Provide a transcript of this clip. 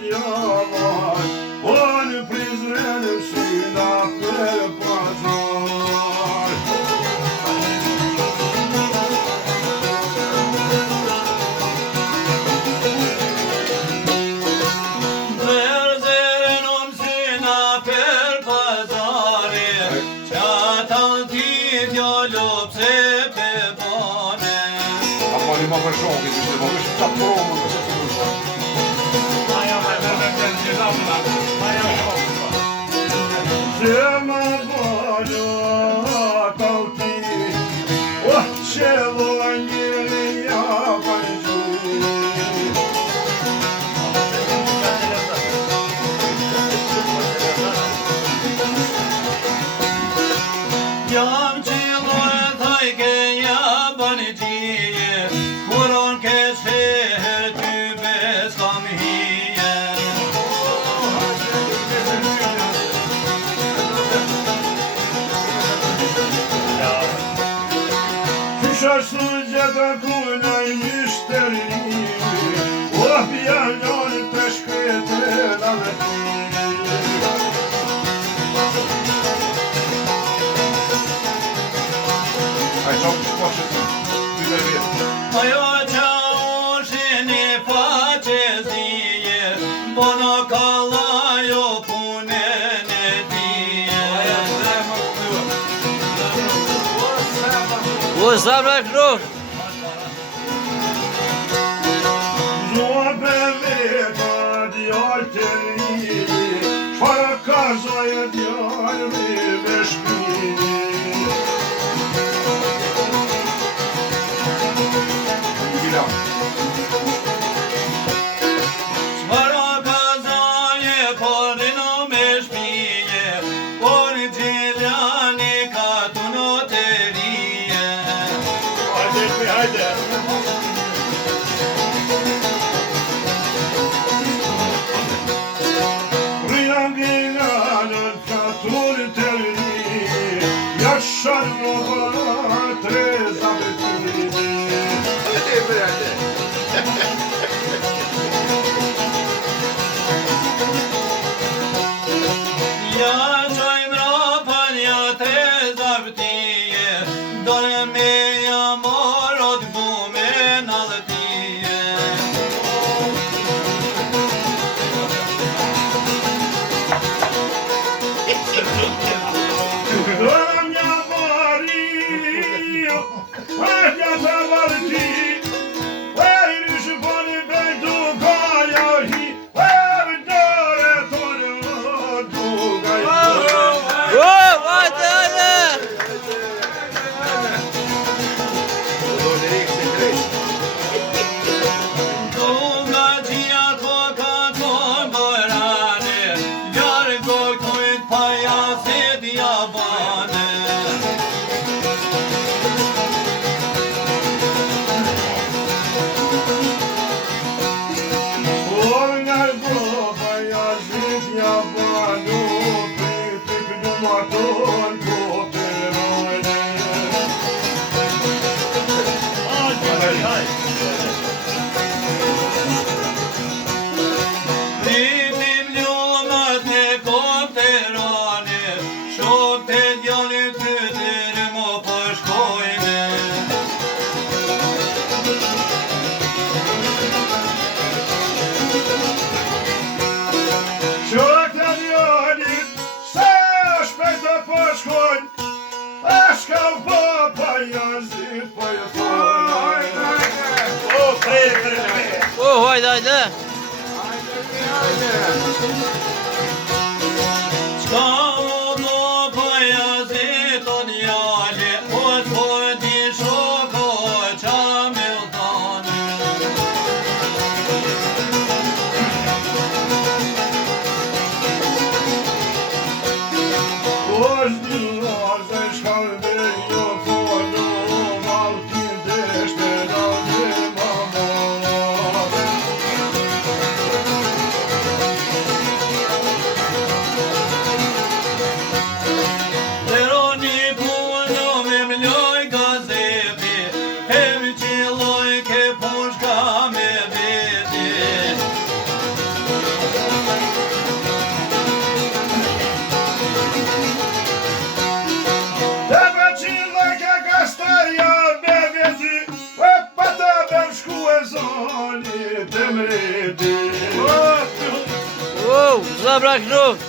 djavan, po në Prizren fshyna për pazar. Zërën om syna për pazare, qatall ti djallo pse pe bane. Apali ma për shokit, ishte ma për qatë promë në se të nërshë. Zema balo talti, oh qelo njeri ja banjë. Jam qilo e thajke ja banjëje, kuron ke shher ty bes kam hije. Qashtu gjeta kunaj mishteri, oh pjallon të shkete lave ti. Aj qokë që po shëtë, ty me vetë. Ajo qa oshin i faqezije, bono kallajo punen e tije. O zabra krov. Zobe veta djallë të riri, shfara kazaj e djallë me shpiri. Shfara kazaje porino me shpije, por gjiljani ka tuno të rije. Hajde. Rinan gjenanën ka tunë të riri, jashan në bëra tre zabetiri. Ja qojmë rapan ja tre zavtije, dore me ja morot bume nalëtije. Dënja Mario, Adja të valti, Vajri shponi bejtu kaja hi, Vajri tonë duga hi. O, hajde, hajde. Duga gjia ko ka ton bërane, Gjarë gojtojt pajasit javane. Por nga gropa jazit javanu, Priti pnumaton po perojne. Pritim ljumët në kopterane, Shok të djallit të tërë më përshkojne. Shok të djallit, se shpejt të përshkojnë, Ashka po pa jazit po e thojnë. O, hajde, hajde. Qka o do pajazit o djalli, O të di shoko qa me utane. Osh dilar se shkalbe jo thonë, Malkin deshte da dhe mamon. zemriti. Zabrak rrugt.